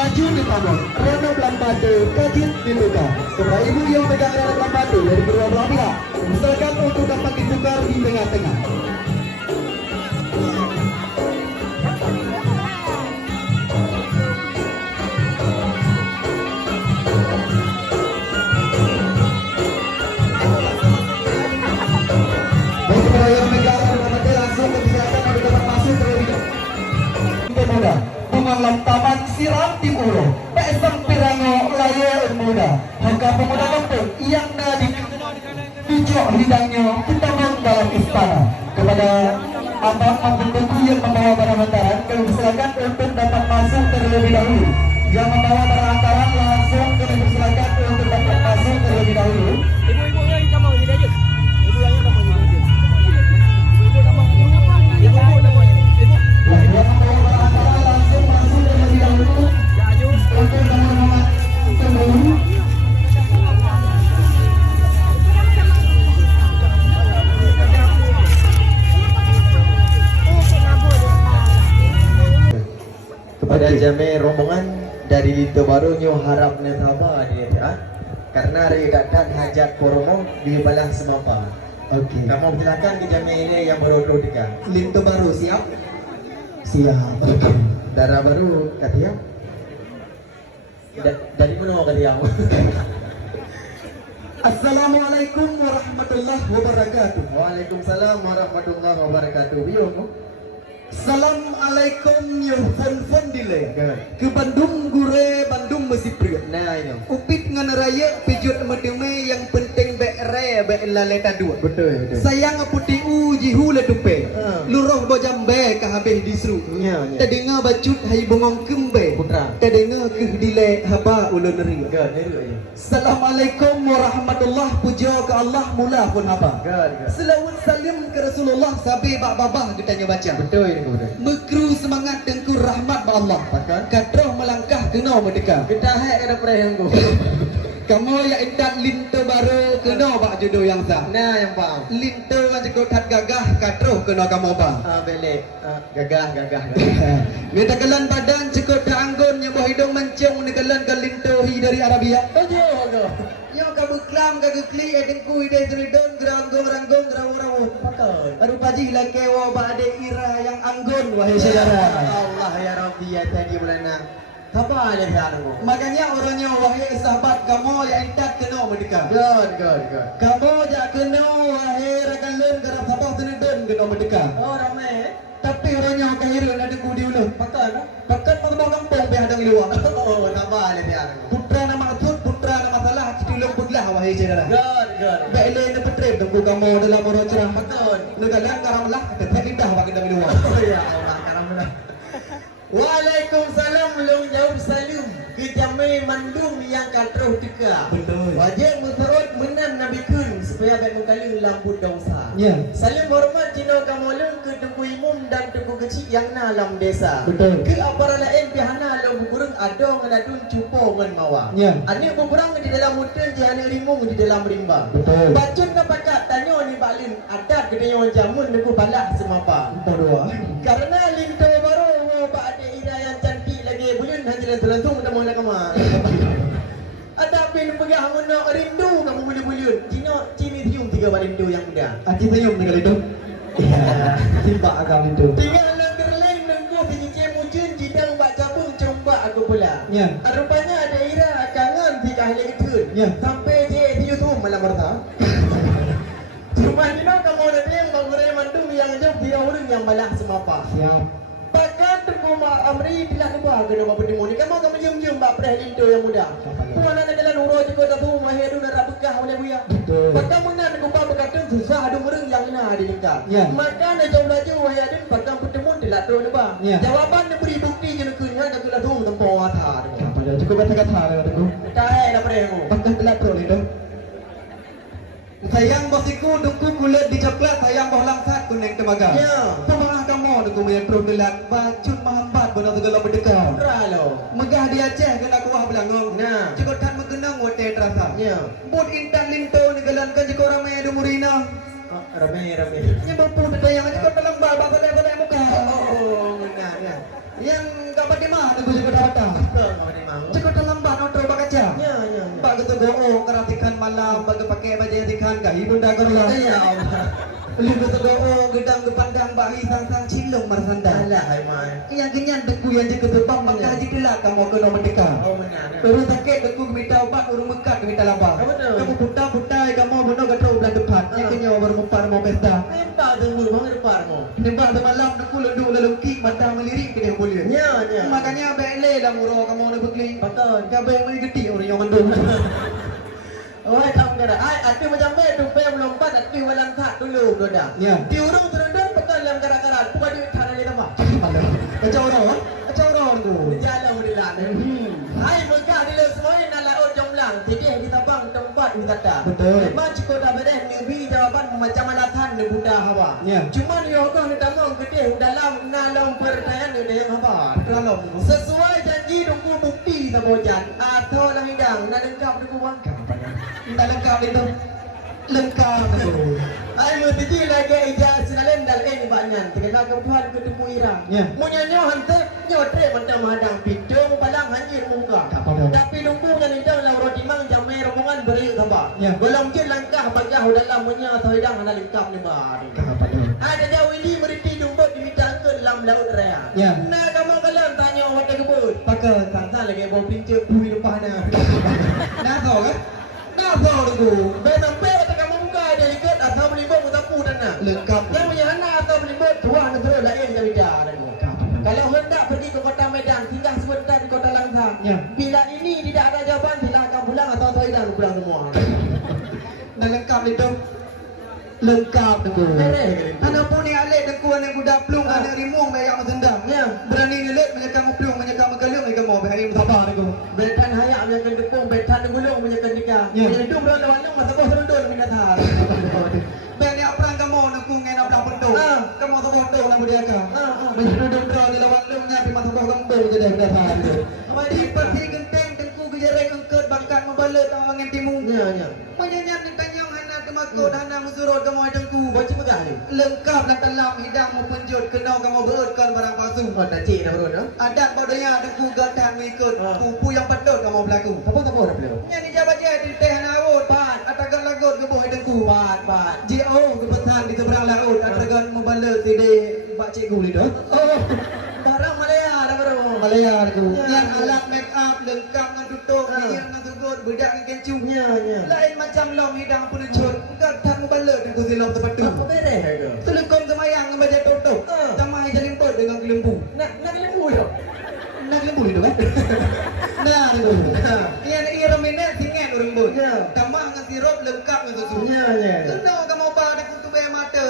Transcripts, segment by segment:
laju ditabung, Rana Blampate, Kajit dibuka. Kepada ibu yang pegang Rana Blampate dari kedua belah pihak, silakan untuk dapat ditukar di tengah-tengah. Baik, kepada yang pegang Rana Blampate langsung dipersilakan untuk dapat masuk terlebih dahulu. Muda, Bungalam Taman Siram Timur, Pesang Pirango Laya Muda, harga pemuda kampung yang nadi tujuh hidangnya ditabung dalam istana. Kepada abang pembentuk yang membawa barang hantaran, kami persilakan untuk dapat masuk terlebih dahulu. Yang membawa barang hantaran langsung kami persilakan untuk dapat masuk terlebih dahulu. Ibu-ibu yang kamu ini aja. Ibu yang kamu ini aja. Ibu kamu. Ibu kamu. Yang membawa barang hantaran langsung masuk terlebih dahulu. Untuk nomor tunggu. Kepada jamaah rombongan dari Tobaru nyo harap netaba dia ya. Karena redakan hajat koromo di balah semapa. Oke. Kamu silakan ke jamaah ini yang baru dekat. Linto baru siap? Siap. Darah baru katanya. Dari mana katanya? Assalamualaikum warahmatullahi wabarakatuh. Waalaikumsalam warahmatullahi wabarakatuh. Biyo mo. Assalamualaikum yo fon dile. Ke Bandung gure Bandung mesti pria. Nah ini. Upit ngan raya pijut medeme yang penting re be laleta dua. Betul. Sayang putih uji hula dupe. Ah. Luruh bo jambe ka habis disru. Ya. Tedenga bacut hai bongong kembe. Putra. Tedenga ke dile haba ulun ria. Gad, niru aja. Assalamualaikum warahmatullahi puja ke Allah mula pun haba. Gad. Selawat salim ke Rasulullah sabi bak babah kita baca. Betul ini kemudian. Mekru semangat dengku rahmat ba Allah. Pakan. Katroh melangkah kena merdeka. Kita hek ada perayaan ku. Kamu ya intat linto baru kena bak jodoh yang sah. Nah yang paham. Linto yang cekut hat gagah katroh kena kamu ba. Belik. Gagah. Minta kelan badan cekut dah anggun yang buah hidung mancung nekalan ke linto hi dari Arabia. Ojo. Yo kamu klam kagu kli edengku ide seridon geranggung rawu. Pakai. Baru paji lah kewa ba ade ira yang anggun wahai saudara. Allah ya Rabbi ya tadi bulana. Apa ada jalanmu? Makanya orangnya wahai sahabat kamu yang intat kena merdeka. Good. Kamu jak kena wahai rakan lun garap sabah senedon kena merdeka. Oh ramai. Tapi orangnya kahira ada kudi ulu. Pakai. Pakat pada kampung be hadang luar. Oh tambah ada jalanmu. Putra nama maksud, putra nama salah, kitulung peglah wahai saudara. Good. Be ele na petrem tunggu kamu dalam orang cerah. Betul. Negala karamlah tetap lidah bagi dang luar. Oh ya Allah karamna. Waalaikumsalam long jawab salam ke jamaah mandum yang katroh teka. Betul. Wajib mutarot menan Nabi kun supaya baik mengkali lamput dosa. Ya. Salam hormat cina kamolong ke tengku imum dan tengku kecil yang nalam desa. Betul. Ke apara lain pihana lo bukurung adong ngadun cupo ngan mawa. Ya. Ani bukurang di dalam mutel jihani rimung di dalam rimba. Betul. Bacun na pakat tanyo ni balin adat kedai jamun neku balah semapa. Berdua. Karena linto baru pak ada ira yang cantik lagi bulun hajiran terlantung kita mau nak kemana. Ada pin pegah mun nak rindu kamu bulun-bulun. Cini tium tiga rindu yang muda. Aji senyum tinggal itu. Ya, timba agam itu. Tinggal nak terleng nengku tinggi muncun jidang bak cabung coba aku pula. Ya. Rupanya ada ira kangen tiga hari ketun. Ya. Sampai dia tiu tu malam berta. Cuma dino kamu ada yang bangunan mandum yang jauh dia orang yang balah semapa. Siap. Pakat terkoma amri bilah nuba kena bapa demoni kamu kamu jum bak prehlindo yang muda. Puan anak jalan uro di kota tu mahedu na rabekah oleh buya. Betul. Pakam menan kupa berkata susah ada mereng yang ina di lingkar. Ya. Maka na jauh laju wahai adin pakam bertemu dilat tu nuba. Ya. Jawaban dia beri bukti jenak kunya nak kula tu tempo athar. Apa dia cukup kata-kata aku. Tai na prehmu. Pakai telat tu itu. Sayang bosiku dengku kulit di coklat sayang boh langsat kuning temaga. Ya. Pemangah kamu dengku punya terus telat bacut mahambat benar segala berdekat. Ralo. Megah di Aceh kena kuah belangong. Nah. Jika kan mengenang wate terasa. Ya. Bud intan linto negalankan jika ramai ada murina. Ramai. Yang berpuluh yang aja kau dalam baba pada muka. Oh, benar ya. Yang kapan di mana aku juga datang. Betul, malam bagi pakai baju tikan kahi bunda korla. Ya Allah. Libu tego gedang gepandang bahi sang cilung marsanda. Alah hai mai. Yang kenyan deku yang je ketebang maka haji kelak kamu kena merdeka. Oh benar. Terus sakit deku minta obat urung mekat minta lapar. Kamu putai kamu bunuh gatrau belah depan. Yang kenyo bermupar mau pesta. Nembak tunggu bang depanmu. Nembak malam deku lendu lelengki mata melirik ke dia boleh. Ya. Makanya bele lah muro kamu nak bekli. Betul. Kabe yang gede orang yang mendung. Oh, tak kira. Ati macam tu pem lompat ati walang tak dulu doda. Ya. Di urung terendam pekan dalam karat-karat. Bukan di tanah ni apa? Kacau orang tu. Jalan udilan. Hai Mekah di laut semua nak laut jomlang. Tidih di tabang tempat di kata. Betul. Memang cukup dah bedeh nebi jawapan macam malatan di Buddha Hawa. Ya. Cuma ni orang di tamang gede dalam nalam percayaan di yang apa? Dalam. Sesuai janji tunggu bukti sabojan atau lang hidang nak lengkap di wangkang. Tak lengkap itu. Lengkap itu. Ai mesti lagi ijaz sinalen dal ni banyak. Terkena kebutuhan ketemu irang. Munya nyo hante nyotre macam hadang pidung palang hanjir muka. Tapi nunggu dengan hidang lah roti mang jamai rombongan beri khabar. Golong jin langkah bagah dalam munya atau hidang hana lengkap ni bar. Ada jauh ini meriti dumbut dimitang ke dalam laut raya. Nah kamu kalam tanya awak kebut. Pakai sang lagi bawa pincuk bui depan nah. Nah tahu kan? Nah tahu tu. Benang kata kamu muka dia ikut atau melibut mutapu dan nak. Lengkap. Yang punya anak atau melibut tuan terus lain dari dah. Kalau hendak pergi ke kota Medan, tinggal sebentar di kota Langsa. Bila ini tidak ada jawaban, silakan pulang atau hilang pulang semua. Dah lengkap itu. Lengkap tu. Anak pun ni alik deku anak budak plung anak rimung bayak sendang. Berani ngelet menyekam plung menyekam galung mereka mau bahari sabar aku. Betan hayak menyekam dekung betan gulung menyekam nikah. Menyedung ron lawan masa bos rendul minat har. Bani aprang kamu nak kungen aplang penduk. Kamu tu bodoh nak budiaka. Menyedung ron di lawan lungnya di masa bos gembel jadi minat har. Di pergi genteng tengku gejerai engket bangkat membalut orang timu. Menyanyian ni tanyang makot hana musurut kamu adengku baca pegah ni lengkap lah dalam hidang mau penjut kenal kamu berutkan barang palsu dah cik dah berut adat bodanya adengku gatan mengikut kupu yang patut kamu berlaku apa dah beliau yang ni jabat je di teh narut pat atakan lagut ke bawah adengku pat JO kebetulan di seberang laut atakan membalut tide pak cikgu ni dah barang Malaya dah baru Malaya aku yang alat make up lengkap dengan tutup yang dengan tugut bedak dengan kencungnya lain macam long hidang penunjuk tak membalut dengan silap tempat tu apa beres ke telekong semayang dengan baca tutup tamai jadi lemput dengan kelembu nak kelembu tu nak kelembu itu kan nah itu yang ira minat singan orang bot tamah dengan sirup lengkap dengan susu kena kamu pada kutu bayar mata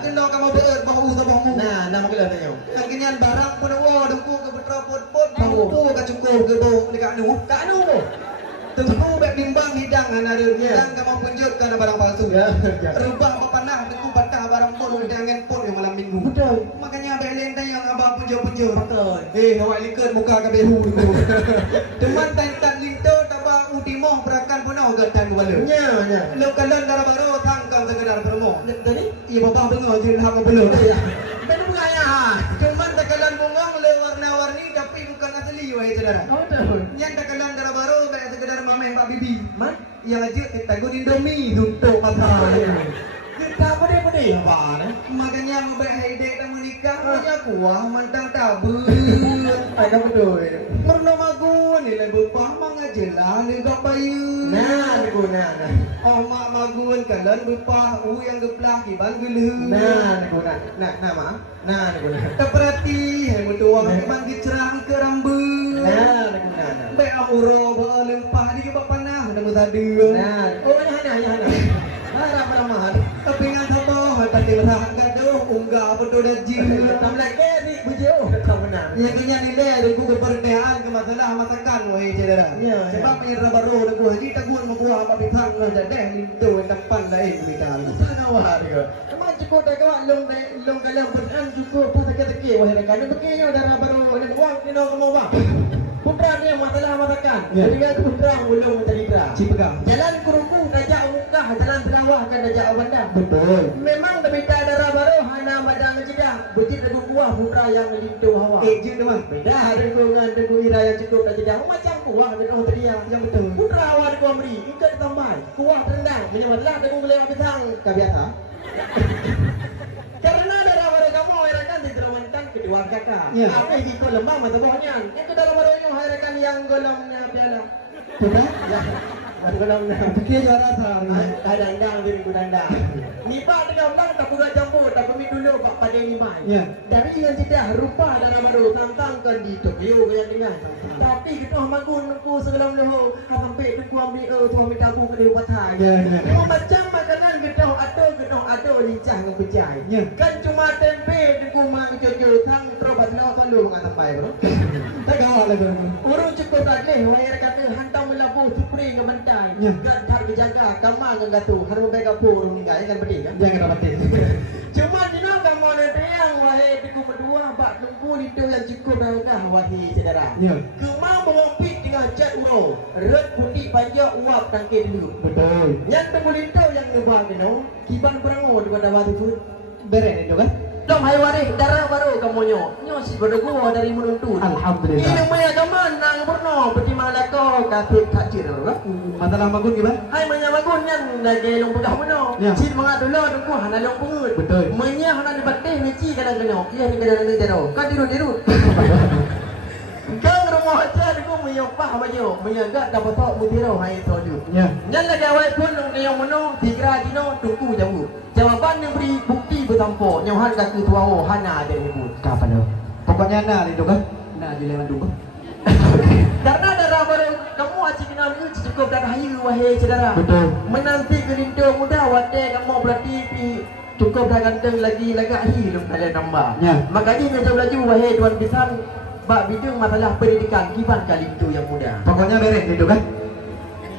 kena kamu berat bahu sabahmu nama kena tanya kenyan barang pun dengku ke betra pot bahu ke cukup ke bau dekat anu kat anu tengku bek bimbang hidang hana hidang kamu penjutkan barang palsu rubah berpanah dengku patah barang pun dengan pun yang malam minggu betul makanya belen tayang abang penjut betul awak liket muka ke behu dengku teman tantan linto tabang utimoh berakan punau gatan kepala lo kalan darah baru tangkam sekedar promo tadi iya bapak bengok je hak belum benar bunganya cuman takalan bungong le warna-warni tapi bukan asli wahai saudara betul yang takalan darah baru baik sekedar mameh Pak Bibi yang aja kita gun Indomie untuk mata kita apa makanya baik haidek dan menikah punya kuah mantang tabut ada betul pernah magun nilai bupah mangajelah negak bayu nah mak magun kalan bupah yang geplah kiban geluh maaf terperhati yang bertuang kiban dicerang ke rambut baik amuro bawa lempah di kebak panah dan bersadu hana harap ramah tapi ngan sabah tadi merah gaduh unggah betul dah jil tamlek ni bujau benar yang kenya nilai ada ku kepercayaan ke masalah masakan wahai saudara sebab ira baru ada ku haji tagun membuah apa bintang ada dah lintu tempat lain bital sanawah dia memang cukup dah kawan long kalam beran cukup pasal kata wahai rekan begini darah baru ada uang kena mau bang putra ni masalah masakan ketika putra ulung mencari kerah cipegang jalan kurungku dajak muka jalan selawah kan dajak bandar betul memang berbeda darah baru hana madang jedah bejit lagu kuah itulah putra yang lintu hawa. Je tu bang. Beda Teguh dengan Teguh Ira yang cukup dan tidak macam kuah dengan teria. Yang betul. Putra hawa Teguh Amri, ikat ditambah, kuah terendang, menyebablah Teguh melewat bintang kebiasa. Karena darah baru kamu hairakan diterawankan kedua kakak. Ya. Apa itu lembang mata bawahnya? Itu darah baru yang hairakan yang golongnya piala. Betul. Ya, ada golongnya. Fikir juara sah. Kadang-kadang diri kudandang. Nipa kadang-kadang tak pura campur, tak pemik dulu pak pada nimai. Ya. Dari yang tidak rupa dan nama dulu tantangkan di Tokyo yang dengan. Tapi kita magun ku segelam leho, sampai ku ambil tu ambil kabu ke di Patai. Ya, ya. Macam makanan kita ada lincah ngepecai. Ya. Kan cuma tempe ku mang jojo tang terobat lo selalu mengatampai bro. Tak kawal lagi. Urung cukup tak leh, wayar kata hantam melabuh supri ke mentai. Ya. Gantar ke jaga, kamar ke gatu, harus bega pur meninggal kan betul kan? Jangan dapat. Cuma dino kamu ada yang wahai tiku berdua bak nunggu itu yang cukup dah wahai saudara. Ya. Kemau mengompit dengan cat uro, red putih panjang uap tangkir dulu. Betul. Yang temu itu yang ngebah keno, kiban berango di pada batu pun. Beres itu kan? Dong hai waris darah baru kamu nyo si berdoa dari menuntut. Alhamdulillah. Ini maya kaman nang berno peti malako kasih kacir kan? Masalah magun gimana? Hai maya magun nyan lagi long pegah meno. Ya. Cin mga dulu dengku hana long pungut. Betul. Manya hana di bateh meci kadang keno. Iya ni kadang ni jero. Kan dirut. Kang rumah aja dengku menyopah bayo. Menyaga dapat tok mutiro hai toju. Ya. Nyan lagi awai pun long yang meno tigra dino tunggu jauh. Jawapan yang beri bukti bertampo. Nyohan kaki tuao hana ada ribut. Kapan tu? Pokoknya nak itu kan? Nak je lewat dulu. Karena darah baru kamu aci kenal itu cukup darah hayu wahai saudara. Betul. Menanti gelinto muda wate kamu berarti pi cukup dah ganteng lagi hidup kalian nambah. Ya. Makanya ngejauh laju wahai tuan pisan bak bidung masalah pendidikan kiban kali itu yang muda. Pokoknya beres itu kan?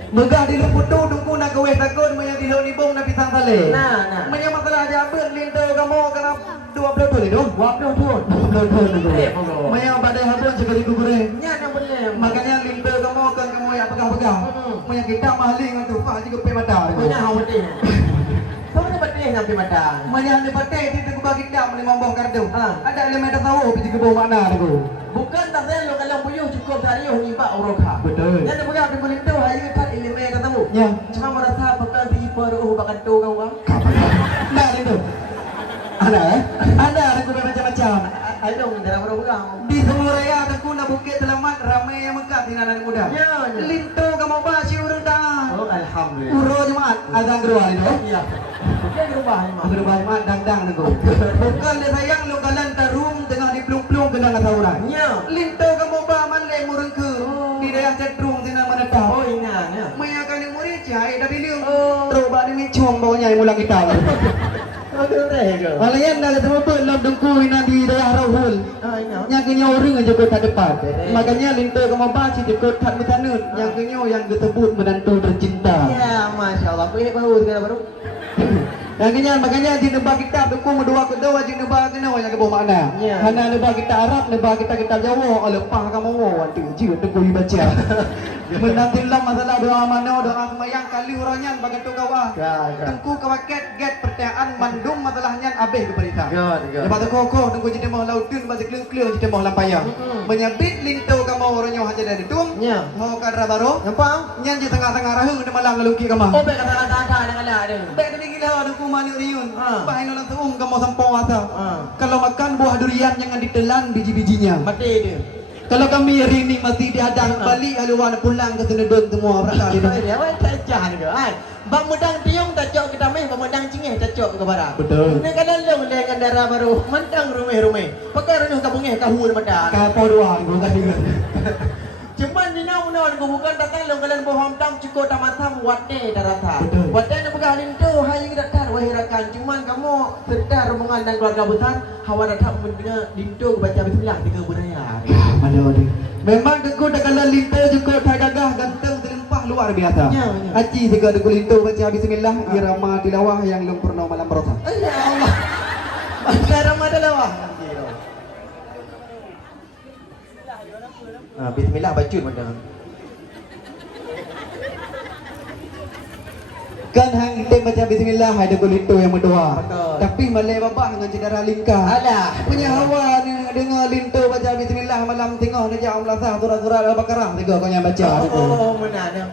Megah di luput tu dungku nak gawe takut maya di laut nibong nak pisang tale. Nah. Maya masalah aja abang linto kamu kena 20 tu itu. Wapno tuan. 20 tu. Eh, pokok. Maya badai habis juga di kubure. Nya yang benar. Makanya linto kamu kan kamu yang pegang-pegang. Maya kita mahaling tu fah juga pe mata. Punya hawatnya. Kau ni betul sampai mata. Maya ni batai itu buka kita meni mombong kardu. Ha. Ada elemen tahu pi juga bawa makna tu. Bukan tak saya lo kalau buyuh cukup dari yo ni pak oroka. Betul. Yang bukan di belinto hayu tak ilmu yang ketemu. Ya. Cuma merasa bakal diibaruh bakal tu kau bang. Nah itu. Ada ada aku macam-macam. Ada orang dalam orang. Di semua raya aku nak bukit selamat ramai yang megah di anak muda. Ya. Linto kamu basi urang dah. Oh alhamdulillah. Uro jemaat azan kedua itu. Iya. Bukan berubah memang. Aku berubah mat dang-dang aku. Bukan dia sayang lu kalan tarum tengah di plung-plung kena ngasauran. Ya. Linto kamu bah man le murung ke. Di daerah cetrung sina mana tahu. Oh ingat ya. Mayakan yang murid cai dah bilu. Oh. Terubah ni mencung bawanya yang mulang kita. Aduh rega. Alayan dah ketemu pun lam dengku ina di daerah Rahul. Ah ingat. Yang kenyo orang aja kau tak depan. Betul. Makanya linto kamu baci di kau tak metanut. Yang kenyo yang disebut menantu tercinta. Ya masya-Allah. Boleh bau segala baru. Yang kenyo makanya di nebah kita dukung medua kedua di nebah kena yang kebo makna. Ya. Hana nebah kita Arab, nebah kita Jawa, lepah kamu wanti ji tengku dibaca. Menanti lam masalah doa mana doa semayang kali uranyan bagai tu kawa. Tengku kawaket get pertanyaan mandum masalahnya abeh ke berita. Lepas tu koko tengku jadi mau lautun bagi klung-klung jadi mau lampayang. Menyabit linto kamu orangnya hanya dari tung. Ya. Mau kadra baru. Nampak? Nyan di tengah-tengah rahu di malang laluki kamu. Oh baik kata-kata dengan ada. Baik tadi gila tengku mani riun. Ha. Bahin orang tuung kamu sampong asa. Ha. Kalau makan buah durian jangan ditelan biji-bijinya. Mati dia. Kalau kami hari ini masih dihadang balik haluan pulang ke Senedon semua berada di Dia awak tak jahan ke kan. Bang medang tiung tak cok kita meh, bang medang cingeh tak cok ke barat. Betul. Ini kadang lu dengan darah baru mentang rumah-rumah. Pakai renuh kabungeh tahu medang. Kapal doang bukan juga. Cuman di nau non ku bukan datang lu kalian bohong tam cukup tamat-tam wate darata. Betul. Wate nak pegang lintu hai datang wahai rakan. Cuman kamu sedar rombongan dan keluarga besar hawa datang mendengar lintu baca bismillah tiga budaya. Mana ni? Memang deku dah kala lintu cukup tak gagah ganteng terlimpah luar biasa. Ya, ya. Aci juga deku lintu baca bismillah irama tilawah yang lempurna malam berosa. Ya Allah. Baca Ramadan lawah. Bismillah baca macam. Kan hang tem baca bismillah ada kulit tu yang berdoa. Betul. Tapi malai babah dengan cedera lingkar. Alah. Punya hawa ni dengar lintu baca bismillah malam tengah ni jauh melasah surah-surah Al-Baqarah tiga kau yang baca. Oh, mana ada.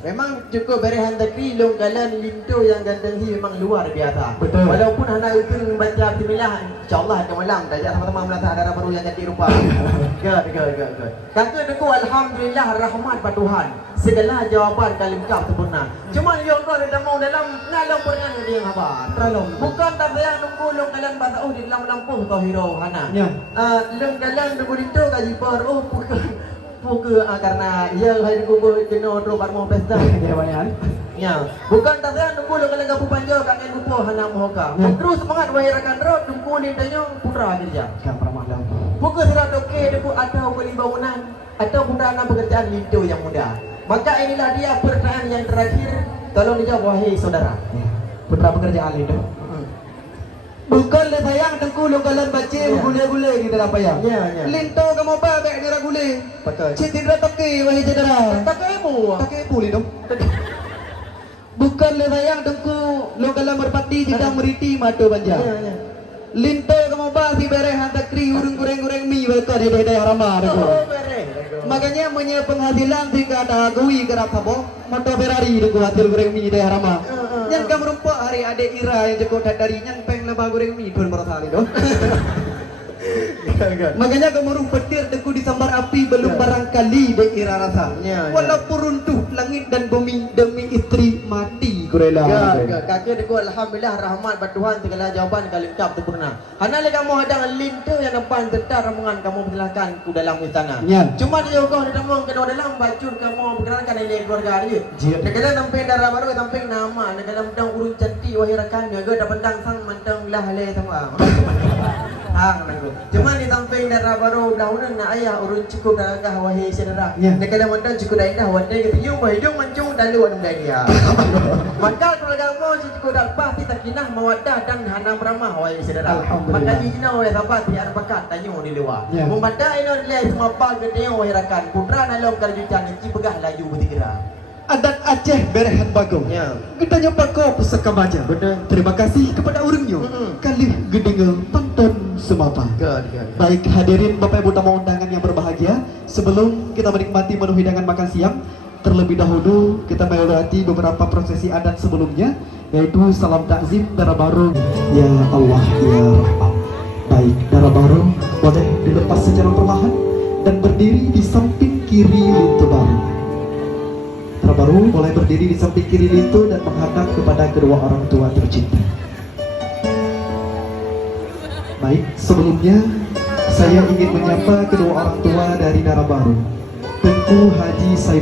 Memang cukup berehan tadi longgalan lintu yang gandeng hi memang luar biasa. Betul. Walaupun anak itu baca bismillah, insyaallah ada malam dah sama-sama melasah darah baru yang jadi rupa. Good. Kakak deku alhamdulillah rahmat pada Tuhan. Segala jawapan kali lengkap sempurna. Cuma yang kau dah mau dalam ngalong perangan dia apa? Terlalu. Bukan tak sayang nunggu longgalan bahasa di dalam lampung tau hero hana. Ya. Longgalan nunggu lintu gaji per Pukul karena ia hari kubur kena ro parmo pesta dia banyak. Ya, bukan tak saya nunggu lo kalau gapu panjo kangen lupa hana mohoka. Terus semangat wahai rakan ro nunggu lintanya putra kerja. Kan pernah dah. Pukul sirat okey depu atau beli bangunan atau putra pekerjaan lintu yang muda. Maka inilah dia pertanyaan yang terakhir. Tolong dijawab wahai saudara. Putra pekerjaan lintu. Bukan le sayang dengku longgalan baca gule-gule kita apa ya? Ya. Lintu kamu ba bek dira gule. Betul. Citindra toke wahai cedera. Tak ibu. Take puli dong. Bukan le sayang dengku longgalan merpati tidak meriti mata banja. Ya. Lintu kamu ba si bere hantar kri urung goreng-goreng mi mereka di daerah ramah dengku. Makanya punya penghasilan tinggal ada gawi kerap sabo motor Ferrari dengku hasil goreng mi daerah ramah. Yang kamu rumput hari adik Ira yang cukup dari yang peng lebah goreng mi pun berasal itu. Makanya kamu rumput dir dengku disambar api belum barangkali dek Ira rasa. Walaupun runtuh langit dan bumi demi istri mati kurela. Kakek deku alhamdulillah rahmat pada Tuhan segala jawaban kali lengkap sempurna. Hana le kamu hadang lintu yang depan serta ramungan kamu persilakan ku dalam istana. Cuma dia kau di dalam ke dalam bacur kamu perkenalkan ini keluarga dia. Dekat sampai darah baru sampai nama dekat dalam urun cantik wahai rakan jaga dapat pandang sang mantang lah le sama. Cuma di samping darah baru dahunan na ayah urun cukup darah wahai saudara. Dekat dalam mantang cukup dah wadai ketiyung hidung mancung dalu wan dia. Maka keluarga mu cukup dah pasti takinah mawaddah dan hanam ramah wahai saudara. Maka izina wahai sahabat biar bakat tanyo di luar. Membaca ino nilai semua pag ketiyung wahai rakan putra nalom karjucan ci pegah laju bertigera. Adat Aceh berehan bagong. Kita nyoba kau pusaka baja. Terima kasih kepada orangnya. Kali gedenga pantun semapa. Baik hadirin Bapak Ibu tamu undangan yang berbahagia, sebelum kita menikmati menu hidangan makan siang, terlebih dahulu kita melewati beberapa prosesi adat sebelumnya, yaitu salam takzim darah baru. Ya Allah ya Rahman. Baik, darah baru boleh dilepas secara perlahan dan berdiri di samping kiri lintu baru. Baru boleh berdiri di samping kiri lintu dan menghadap kepada kedua orang tua tercinta. Baik, sebelumnya saya ingin menyapa kedua orang tua dari Narabaru, Tengku Haji Saiful